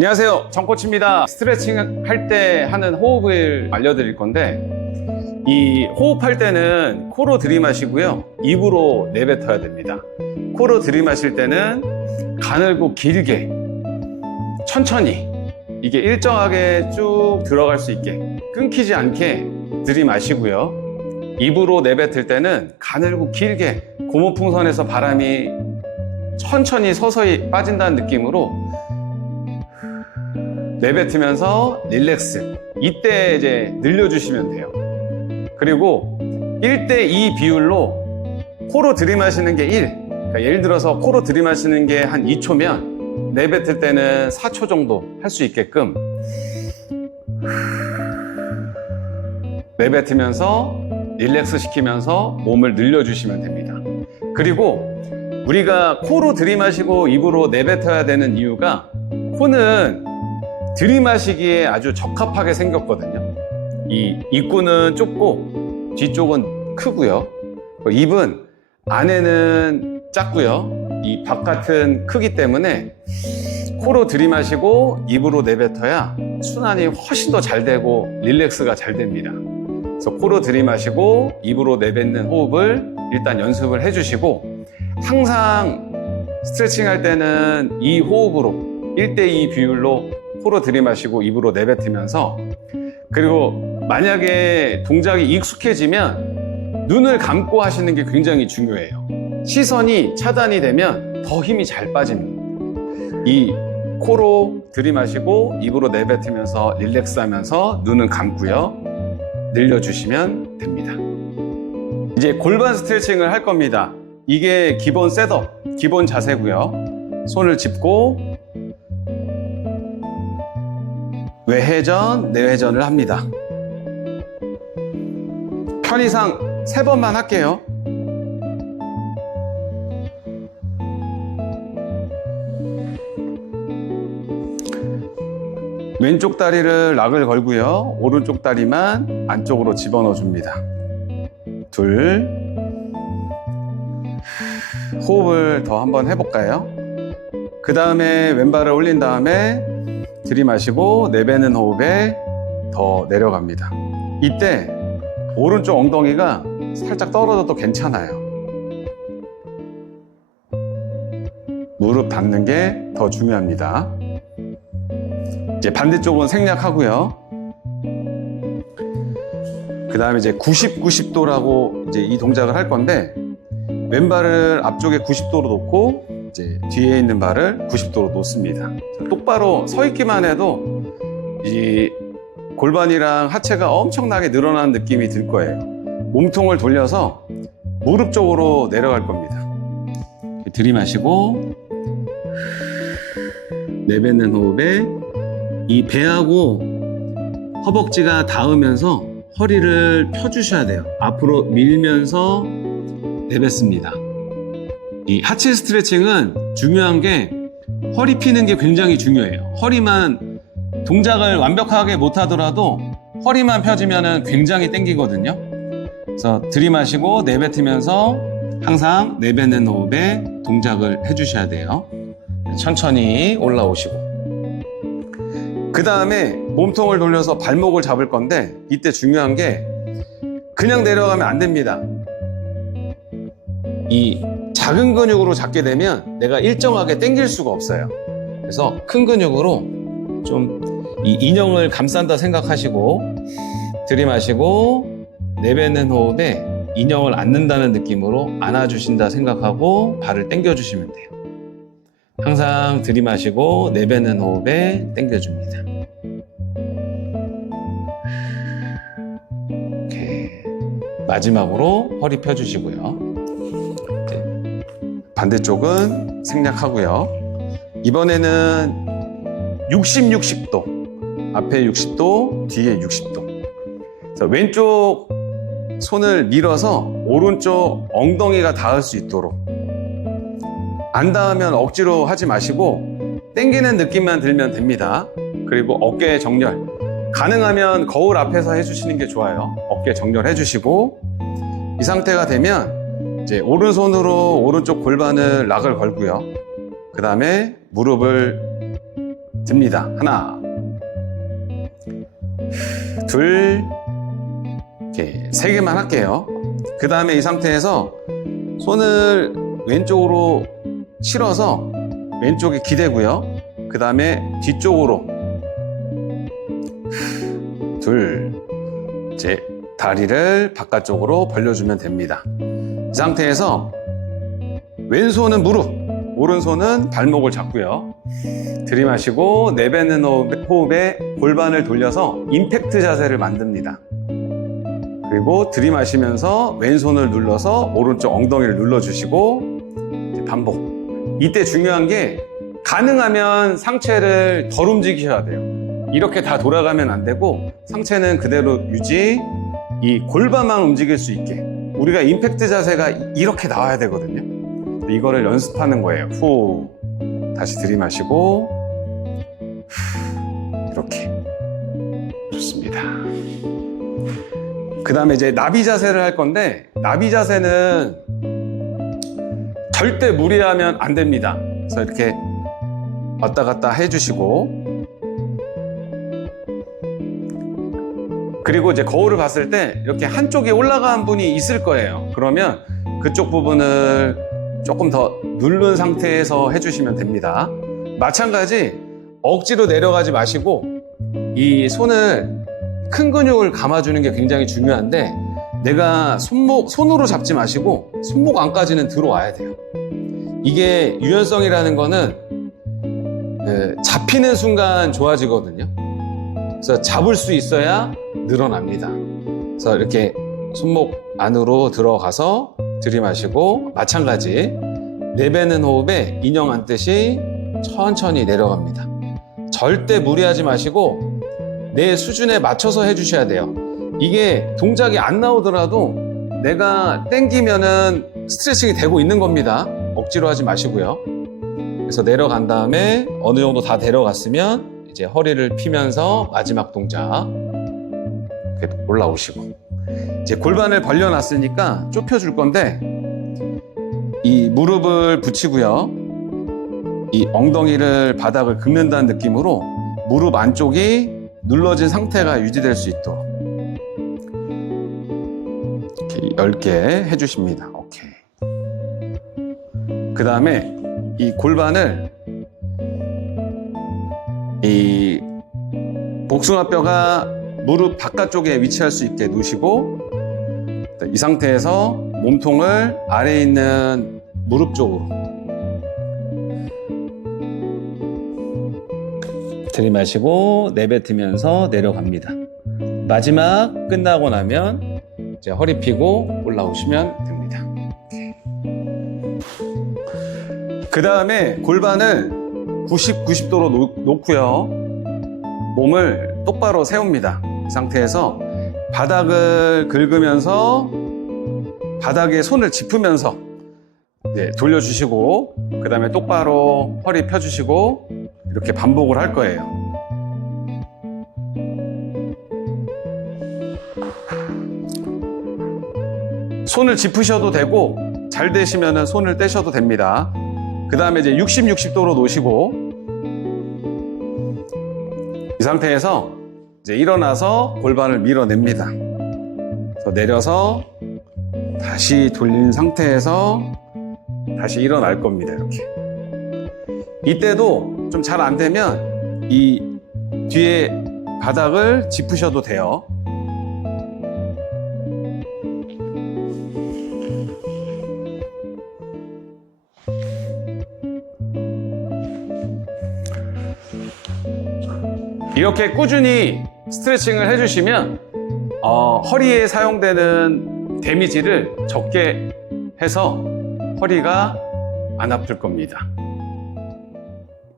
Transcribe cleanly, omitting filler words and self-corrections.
안녕하세요, 정코치입니다. 스트레칭 할 때 하는 호흡을 알려드릴 건데, 이 호흡할 때는 코로 들이마시고요, 입으로 내뱉어야 됩니다. 코로 들이마실 때는 가늘고 길게 천천히, 이게 일정하게 쭉 들어갈 수 있게 끊기지 않게 들이마시고요, 입으로 내뱉을 때는 가늘고 길게 고무풍선에서 바람이 천천히 서서히 빠진다는 느낌으로 내뱉으면서 릴렉스, 이때 이제 늘려주시면 돼요. 그리고 1대2 비율로 코로 들이마시는 게 1, 그러니까 예를 들어서 코로 들이마시는 게 한 2초면 내뱉을 때는 4초 정도 할 수 있게끔 내뱉으면서 릴렉스 시키면서 몸을 늘려주시면 됩니다. 그리고 우리가 코로 들이마시고 입으로 내뱉어야 되는 이유가, 코는 들이마시기에 아주 적합하게 생겼거든요. 이 입구는 좁고 뒤쪽은 크고요, 입은 안에는 작고요, 이 바깥은 크기 때문에 코로 들이마시고 입으로 내뱉어야 순환이 훨씬 더 잘 되고 릴렉스가 잘 됩니다. 그래서 코로 들이마시고 입으로 내뱉는 호흡을 일단 연습을 해주시고, 항상 스트레칭 할 때는 이 호흡으로 1대2 비율로 코로 들이마시고 입으로 내뱉으면서, 그리고 만약에 동작이 익숙해지면 눈을 감고 하시는 게 굉장히 중요해요. 시선이 차단이 되면 더 힘이 잘 빠집니다. 이 코로 들이마시고 입으로 내뱉으면서 릴렉스 하면서 눈은 감고요, 늘려주시면 됩니다. 이제 골반 스트레칭을 할 겁니다. 이게 기본 셋업, 기본 자세고요. 손을 짚고 외회전, 내회전을 합니다. 편의상 3번만 할게요. 왼쪽 다리를 락을 걸고요, 오른쪽 다리만 안쪽으로 집어넣어 줍니다. 둘, 호흡을 더 한번 해볼까요? 그 다음에 왼발을 올린 다음에 들이마시고 내뱉는 호흡에 더 내려갑니다. 이때 오른쪽 엉덩이가 살짝 떨어져도 괜찮아요. 무릎 닿는 게 더 중요합니다. 이제 반대쪽은 생략하고요. 그 다음에 이제 90도라고 이제 이 동작을 할 건데, 왼발을 앞쪽에 90도로 놓고 이제 뒤에 있는 발을 90도로 놓습니다. 똑바로 서 있기만 해도 이 골반이랑 하체가 엄청나게 늘어나는 느낌이 들 거예요. 몸통을 돌려서 무릎 쪽으로 내려갈 겁니다. 들이마시고 내뱉는 호흡에 이 배하고 허벅지가 닿으면서 허리를 펴주셔야 돼요. 앞으로 밀면서 내뱉습니다. 이 하체 스트레칭은 중요한 게 허리 피는 게 굉장히 중요해요. 허리만 동작을 완벽하게 못하더라도 허리만 펴지면 굉장히 땡기거든요. 그래서 들이마시고 내뱉으면서 항상 내뱉는 호흡에 동작을 해주셔야 돼요. 천천히 올라오시고, 그 다음에 몸통을 돌려서 발목을 잡을 건데, 이때 중요한 게 그냥 내려가면 안 됩니다. 이 작은 근육으로 잡게 되면 내가 일정하게 당길 수가 없어요. 그래서 큰 근육으로 좀 이 인형을 감싼다 생각하시고 들이마시고 내뱉는 호흡에 인형을 안는다는 느낌으로 안아주신다 생각하고 발을 당겨주시면 돼요. 항상 들이마시고 내뱉는 호흡에 당겨줍니다. 오케이. 마지막으로 허리 펴주시고요. 반대쪽은 생략하고요. 이번에는 60도, 앞에 60도, 뒤에 60도. 왼쪽 손을 밀어서 오른쪽 엉덩이가 닿을 수 있도록, 안 닿으면 억지로 하지 마시고 당기는 느낌만 들면 됩니다. 그리고 어깨 정렬, 가능하면 거울 앞에서 해주시는 게 좋아요. 어깨 정렬 해주시고, 이 상태가 되면 이제 오른손으로 오른쪽 골반을 락을 걸고요, 그 다음에 무릎을 듭니다. 하나, 둘, 이렇게 3개만 할게요. 그 다음에 이 상태에서 손을 왼쪽으로 실어서 왼쪽에 기대고요. 그 다음에 뒤쪽으로 둘, 이제 다리를 바깥쪽으로 벌려주면 됩니다. 이 상태에서 왼손은 무릎, 오른손은 발목을 잡고요. 들이마시고 내뱉는 호흡에 골반을 돌려서 임팩트 자세를 만듭니다. 그리고 들이마시면서 왼손을 눌러서 오른쪽 엉덩이를 눌러주시고 이제 반복. 이때 중요한 게 가능하면 상체를 덜 움직이셔야 돼요. 이렇게 다 돌아가면 안 되고 상체는 그대로 유지, 이 골반만 움직일 수 있게 우리가 임팩트 자세가 이렇게 나와야 되거든요. 이거를 연습하는 거예요. 후, 다시 들이마시고 이렇게. 좋습니다. 그 다음에 이제 나비 자세를 할 건데, 나비 자세는 절대 무리하면 안 됩니다. 그래서 이렇게 왔다 갔다 해주시고, 그리고 이제 거울을 봤을 때 이렇게 한쪽에 올라간 분이 있을 거예요. 그러면 그쪽 부분을 조금 더 누른 상태에서 해주시면 됩니다. 마찬가지 억지로 내려가지 마시고 이 손을 큰 근육을 감아주는 게 굉장히 중요한데, 내가 손으로 잡지 마시고 손목 안까지는 들어와야 돼요. 이게 유연성이라는 거는 잡히는 순간 좋아지거든요. 그래서 잡을 수 있어야 늘어납니다. 그래서 이렇게 손목 안으로 들어가서 들이마시고, 마찬가지 내뱉는 호흡에 인형 앉듯이 천천히 내려갑니다. 절대 무리하지 마시고 내 수준에 맞춰서 해주셔야 돼요. 이게 동작이 안 나오더라도 내가 땡기면은 스트레칭이 되고 있는 겁니다. 억지로 하지 마시고요. 그래서 내려간 다음에 어느 정도 다 내려갔으면 이제 허리를 펴면서 마지막 동작 올라오시고, 이제 골반을 벌려놨으니까 좁혀줄 건데 이 무릎을 붙이고요. 이 엉덩이를 바닥을 긁는다는 느낌으로 무릎 안쪽이 눌러진 상태가 유지될 수 있도록 이렇게 10개 해주십니다. 오케이. 그 다음에 이 골반을 이 복숭아뼈가 무릎 바깥쪽에 위치할 수 있게 놓으시고, 이 상태에서 몸통을 아래에 있는 무릎 쪽으로 들이마시고 내뱉으면서 내려갑니다. 마지막 끝나고 나면 이제 허리 펴고 올라오시면 됩니다. 그 다음에 골반을 90도로 놓고요. 몸을 똑바로 세웁니다. 이 상태에서 바닥을 긁으면서 바닥에 손을 짚으면서 돌려주시고, 그 다음에 똑바로 허리 펴주시고 이렇게 반복을 할 거예요. 손을 짚으셔도 되고 잘 되시면 손을 떼셔도 됩니다. 그 다음에 이제 60도로 놓으시고, 이 상태에서 이제 일어나서 골반을 밀어냅니다. 그래서 내려서 다시 돌린 상태에서 다시 일어날 겁니다. 이렇게. 이때도 좀 잘 안 되면 이 뒤에 바닥을 짚으셔도 돼요. 이렇게 꾸준히 스트레칭을 해주시면 허리에 사용되는 데미지를 적게 해서 허리가 안 아플 겁니다.